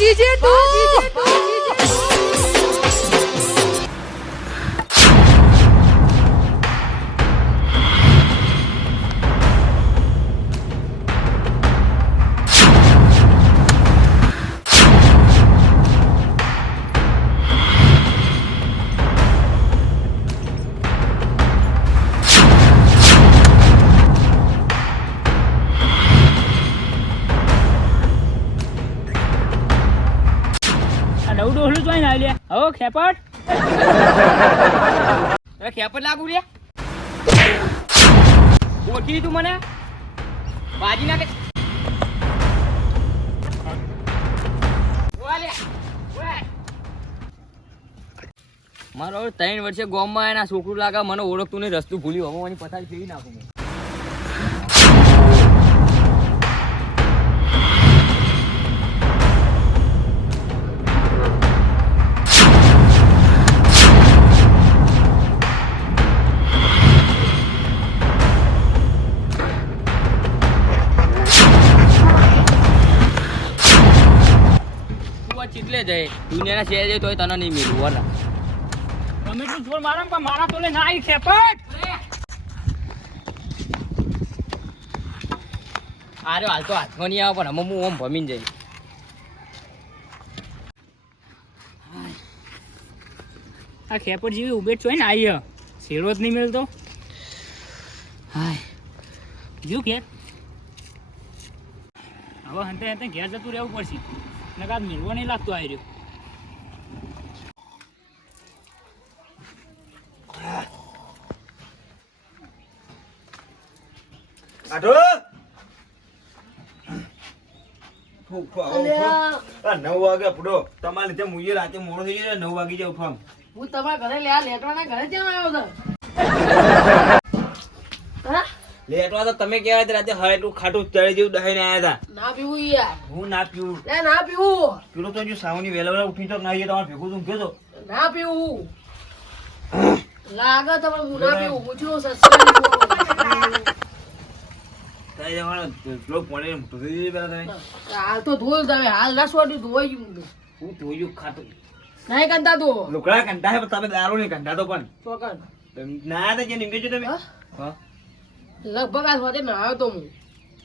GJ તું નવું ડોહલું જોઈને આવી લે હો ખેપટ ખેપટ લાગુ લે ઓળખી તું મને બાજી નાખે મારો 3 વર્ષે ગામમાં એના છોકરું લાગે મને ઓળખતું નહીં રસ્તું ભૂલી હવાની પથારી ફેરી નાખું મેં ચીટલે જાય દુનિયાના શેર જાય તોય તને નહીં મેળવું વરા તમે તું જોર મારો પણ મારા તો લે ના આવી ખેપટ આરે હાલ તો હાથમાં નહીં આવે પણ હું ઓમ ભમીને જઈ આ ખેપટ જેવી ઉભેટ છો ને આવી શેરો જ નહીં મેળતો હાય જો ખેપ હવે હંતે હંતે ઘેર જતું રહેવું પડશે નકાદ મેળવો નહીં લાગતો આવી રહ્યો આઠો 9 વાગે પડો તમારે લીધે મુએ રાતે મોડો થઈ ગયો 9 વાગી જાય ઉઠવા હું તમારા ઘરે લે આ લેટવાના ઘરે કેમ આવ્યો તો હા લેટવા તો તમે કહેવાય તો રાતે હળેટું ખાટું તળે જેવું દહીને આવ્યા હતા ના પીવું યાર હું ના પીવું લે ના પીવું પેલો તો જો સાવની વેલા ઉઠી તો ના તમારે ભેગું તું ગયો તો ના પીવું લાગે તમે હું ના પીવું પૂછ્યું સસરાની તાઈ જવાનો લોક પડે મોટો થઈ જાય પેલા તમે હાલ તો ધોઈ તમે હાલ ના સોડ્યું ધોઈ ગયું હું ધોયું ખાટું નહીં કંટા તો લુકડા કંટા હે પણ તમે દારૂ નહીં કંટા તો પણ ચોકન ના તો જે નીકળે છો તમે હા લગભગ આજ વાતે ના આવ્યો તો હું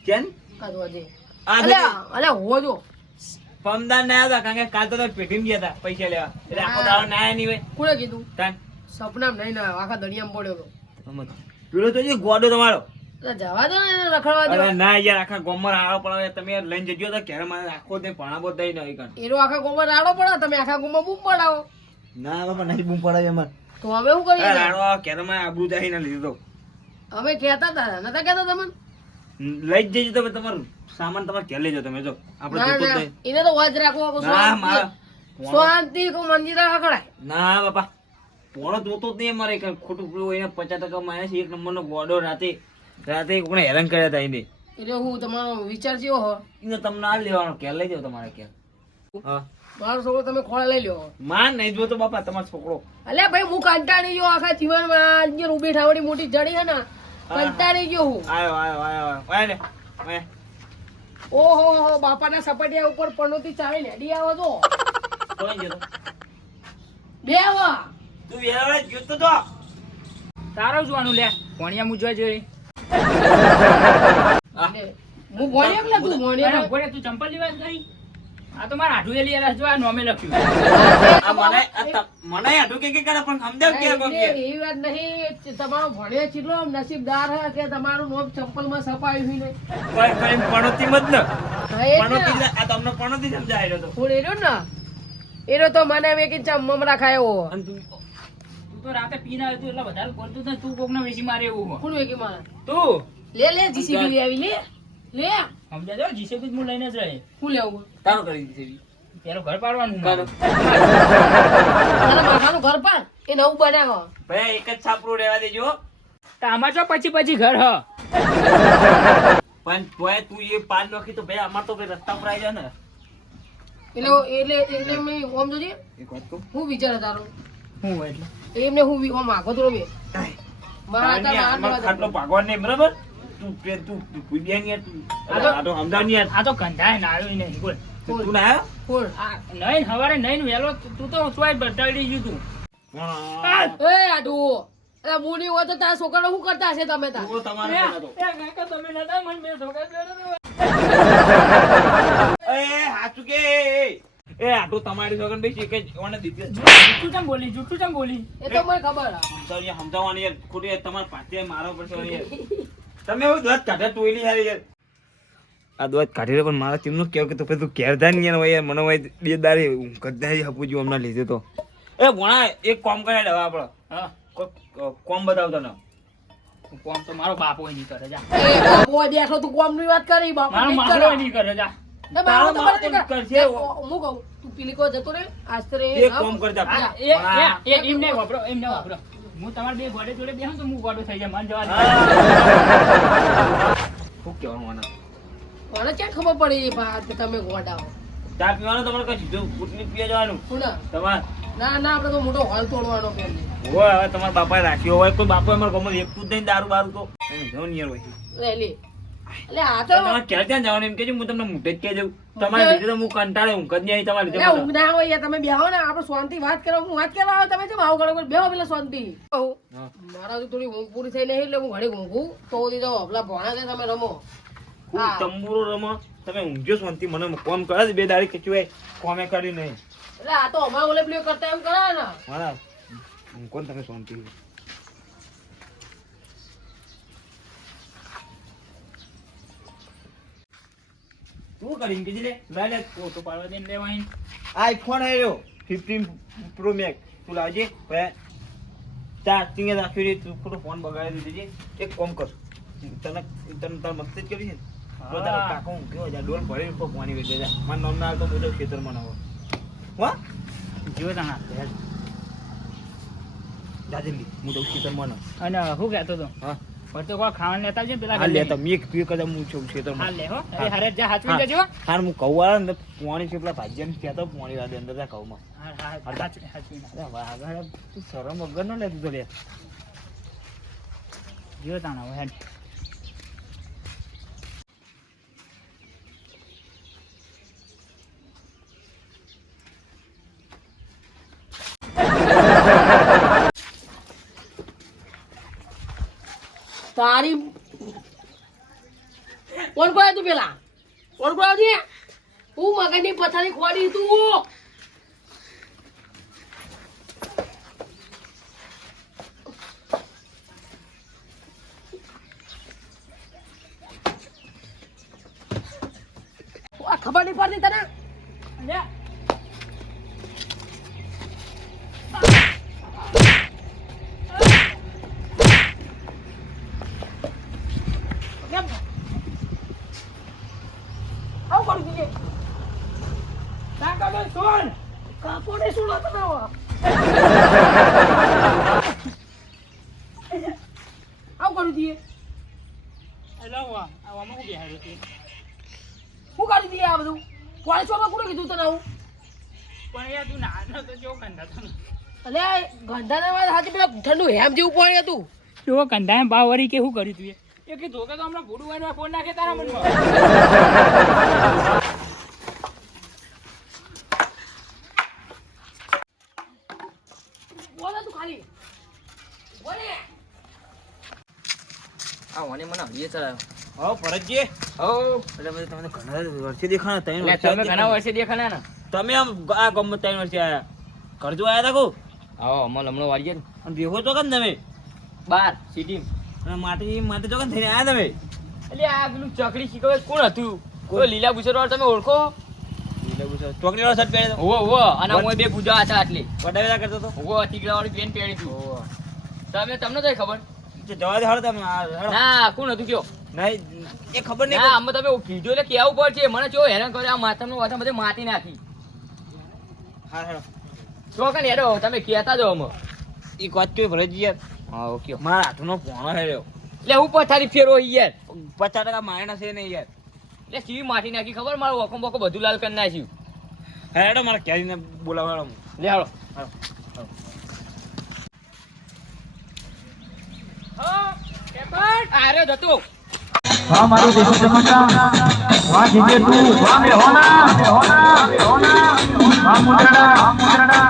કેમ આજ વાતે આ અલ્યા હો જો પમદાર ના આવ્યા કારણ કે કાલ તો તમે પેટીમાં ગયા હતા પૈસા લેવા એટલે આખો દાડો ના આવ્યા નહીં હોય કોણે કીધું તાન સપનામાં નહીં ના આખા દરિયામાં પડ્યો તો પેલો તો જે ગોડો તમારો જવા દો ને એને રખડવા દો અરે ના યાર આખા ગોમમાં આવો પડે તમે લઈને જજો તો ઘરે માં આખો દે ભણાવો દઈ ન હોય કાન એનો આખા ગોમાં રાડો પડે તમે આખા ગોમાં બૂમ પડાવો ના બાપા નહીં બૂમ પડાવે અમાર તો અમે શું કરીએ રાડો ઘરે માં આબરૂ દઈ ના લીધો અમે કહેતા હતા નતા કહેતા તમને લઈ જ જજો તમે તમારું સામાન તમારે ઘેર લેજો તમે જો આપણે જોતો જ નહીં. એને તો વાજ રાખવો ના મારા શાંતિ કો મંદિર રખડાય ના બાપા પોણો જોતો જ નહીં અમારે ખોટું પેલું એને 50% માઇનસ 1 નંબરનો ગોડો રાતે કોને હેરાન કર્યા હતા એને એટલે હું તમારો વિચાર જેવો હો એને તમને આ લેવાનો ઘેર લઈ જાઓ તમારે ઘેર હા મારો છોકરો તમે ખોળા લઈ લ્યો માન નહીં જોતો બાપા તમારો છોકરો અલ્યા ભાઈ હું કંટાળી ગયો આખા જીવનમાં જે રૂબી ઠાવડી મોટી જડી હે ને કંટાળી ગયો હું આયો ને ઓહો હો બાપાના સપાટિયા ઉપર પનોતી ચાવી લેડી આવો તો કોઈ જતો બે આવા તું વેળાવડે જોતો તો તારો જોવાનું લે કોણિયા મુજવા જોઈ હું ભણ્યો કે તું ભણ્યો ઘોડે તું ચંપલ લેવા જ કરી આ તો મારા આઠું એલી એલા જો આ નોમે લખ્યું આ મને આટું કે કરે પણ સમજાવ કે કોમ કે એવી વાત નહીં તમારો ભણ્યો ચીટલો નસીબદાર હે કે તમારું નોમ ચંપલમાં સપાયું નહીં કોઈ પણોતી મત ન હા, એ જ ને. પણોતી આ તમને પણોતી સમજાય રહ્યો તો હું એરો ને એરો તો મને મેં કે મમરા ખાયો અને તું તું તો રાતે પીને આવ્યો તું એટલે વધારે બોલતું જ નહીં. તું કોકને વેચી મારે એવું હો. કોણ વેકી મારા તું લે જીસીબી લે આવી લે સમજા જો જીસીબી હું લઈને જ રહે હું લેવું તારો કરી દીધી પેલું ઘર પાડવાનું કાનો તારા માથાનું ઘર પર એ નવું બનાવો ભાઈ એક જ છાપરું રહેવા દેજો તો આમાં જો પછી ઘર હ પણ તોય તું એ પાન નોખી તો ભાઈ અમાર તો ભાઈ રસ્તા પર આવી જાય ને એટલે મેં ઓમ જોજે એક વાત કહું હું વિચાર તારો હું હોય એટલે એમને હું ઓમ આગો તો બે મારા ખાટલો ભાગવાન નહીં બરાબર તું ભૂલ્યા નહીં યાર તું. આ તો- આ તો સમજાવ નહીં યાર. આ તો કંધાય નાળ્યો ય નહીં બોલ તું ના આવ્યો? કોણ? આ નઈન હવારે નઈન વેલો તું તો ચોય બટાડી ગયું તું એ આડુ એટલે મુની હોય તો તારા છોકરાને શું કરતા હશે તમે તાર? તું તમારે એ પેલા તો. કાકા તમે નતા મને બે છોકરા જોડે એ હાચું કે એ આટલું તમારી છોકરાને બે શીખે જ ઓને દીધી જ. જૂઠું ચમ બોલી જૂઠું ચમ બોલી એ તો મને ખબર હે. સમજાવ યાર, સમજાવવાની યાર ખોટી યાર તમારે પાછે મારો પડશે યાર. તમે એવું દોત કાઢે ટોયલી હારી યાર. આ દોત કાઢી પણ મારા તેમનું કેવું કે તું ઘેર થાય ને યાર મને હોય બે દારી કદાચ હપુજી હમણાં લીધે તો. એ ભણા એક કોમ કરે હવે આપણે હા કોમ બતાવતો ને. કોમ તો મારો બાપો નહીં કરે જા એ બાપો બેઠો તું કોમની વાત કરી બાપો મારો નહીં મારો કરે. નહીં કરે જા એ બાપો તો તારો મને બાપો નહીં કરશે. કરે. હું કહું તું પેલી કો જતો રે આસ્તરે એક કોમ કરતા હા, એમ નહીં વાપરો એમ નહીં વાપરો હું તમારે બે ગોડે જોડે બેહું તો હું ગોડો થઈ જાય મને જવા દે. શું કહેવાનું આના? મને ક્યાં ખબર પડી કે તમે ગોડાઓ ચા પીવાનું તમારે કઈ સીધું કૂટની પીએ જવાનું હું ના તમારે ના ના આપણે તો મોટો હોલ તોડવાનો પેન હોય હવે તમારા બાપાએ રાખ્યો હોય કોઈ બાપા અમારા ગામમાં એકતું જ નહીં દારૂ બારૂ તો જવું નહીં યાર હોય રેલી એટલે આ તો તમારે ક્યારે ત્યાં જવાનું એમ કેજો હું તમને મોઢે જ કહી દઉં તમારે લીધે તો હું કંટાળે ઊંઘ જ નહીં આવી તમારે લીધે એટલે ઊંઘ ના હોય યાર તમે બેહો ને આપણે શાંતિ વાત કરો હું વાત કરવા આવો તમે કેમ આવો કરો બેહો પેલા શાંતિ હા. મારા તો થોડી ઊંઘ પૂરી થઈ નહીં એટલે હું ઘડી ઊંઘું તો સુધી તો પેલા ભોણા કે તમે રમો ખૂબ હા. તંબુરો રમો તમે ઊંઘજો શાંતિ મને કોમ કરે બે દાડી કે કોમે કર્યું નહીં એટલે આ તો અમારા ઓલે પેલી કરતા એમ કરાવે ને મારા કોણ તમે શાંતિ તું કરી કે લે લે લે ફોટો પાડવા દે ને લેવાય આઈફોન આવ્યો 15 પ્રો મેક્સ તું લાવજે હવે ચાર્જિંગ રાખ્યું રે તું ખોટો ફોન બગાડી દીધી એક કામ કર તને તને તાર મસ્ત જ કરી છે ને તો તારા કાકો હું કેવો જા ડોલ ભરી તો પાણી વેચે જા માર નામ ના તો બધો ખેતરમાં ના હો વાહ જો તાણા દાદલી હું તો ખેતરમાં ના અને શું કહેતો તો હા પણ તો કોઈ ખાવાનું લેતા આવજે ને પેલા હાલ લે તમે એક પી કદમ હું છું ખેતરમાં હાલ લે હો અરે હારે જા હાચવી જજો હા હું કહું વાળા ને પાણી છે પેલા ભાજ્યા ને કહેતો પાણી વાળે અંદર જા કહું માં હા હાચવી અરે વાહ આગળ તું શરમ વગર ન લે તું તો લે જો તાણા હવે તારી કોણ કોણ તું પેલા કોણ કોણ છે હું મગજની પથારી ખોડી તું આ ખબર નહીં પડતી તને લે કેમ આવું કરી દીધે કાકા તો સોન કાપોડે શું લો તમે આવો આવું કરી દીધે એટલે આવામાં હું બેહાડ્યો છે શું કરી દીધે આ બધું કોલેજ માં કોણે કીધું તને આવું પણ યાર તું નાનો તો જો કંધા તો અલે ગંધાના વાત હાથી પેલા ઠંડુ હેમ જેવું પાણી હતું જો કંધા એમ ભાવ વળી કે શું કર્યું તું એ કે ધોકે તો હમણાં ભૂડું વાળવા ફોન નાખે તારા મનમાં બોલે તું ખાલી બોલે આ મને મને હળીએ ચડાયો હો ફરજજી હો એટલે મને તમને ઘણા વર્ષે દેખાણા ત્રણ એટલે વર્ષે તમે ઘણા વર્ષે દેખાણા ને તમે આમ આ ગામમાં 3 વર્ષે આયા ઘર જો આયા તા કો આવો અમલ હમણાં વાળીએ ને અને બેહો તો કન તમે બાર સિટી અને માટી માટી તો કન થઈને આયા તમે એટલે આ પેલું ચકડી શીખવે કોણ હતું કોઈ લીલા બુસર વાળા તમે ઓળખો એટલે પૂછો ચોકડી વાળો શર્ટ પહેર્યો ઓવો ઓવો અને હું બે ગુજા હતા આટલી વડાવેલા કરતો તો ઓવો તીકડા વાળી પેન પહેરી હતી તમે તમને તો ખબર જવા દે હળો તમે હળો ના કોણ હતું કયો નહીં એ ખબર નહીં ના આમાં તમે કીધું એટલે કેવું પડશે મને જો હેરાન કરે આ માથાનું વાથા બધે માટી નાખી હા હેડો તો કને હેડો તમે કહેતા જો અમે ઈ વાત કે ભરજી યાર હા ઓકે મારા હાથનો પોણો હેડ્યો એટલે હું પથારી ફેરો યાર 50% માયના છે નહીં યાર એટલે સીવી માટી નાખી ખબર મારું વખમ બકો બધું લાલ કરી નાખ્યું હેડો મારા કેરીને બોલાવાડો લે હાલો હા કેપટ આરે જતો વાહ મારું દેશી ચમચા વાહ જીજે તું વાહ મેહોના વાહ મુદ્રડા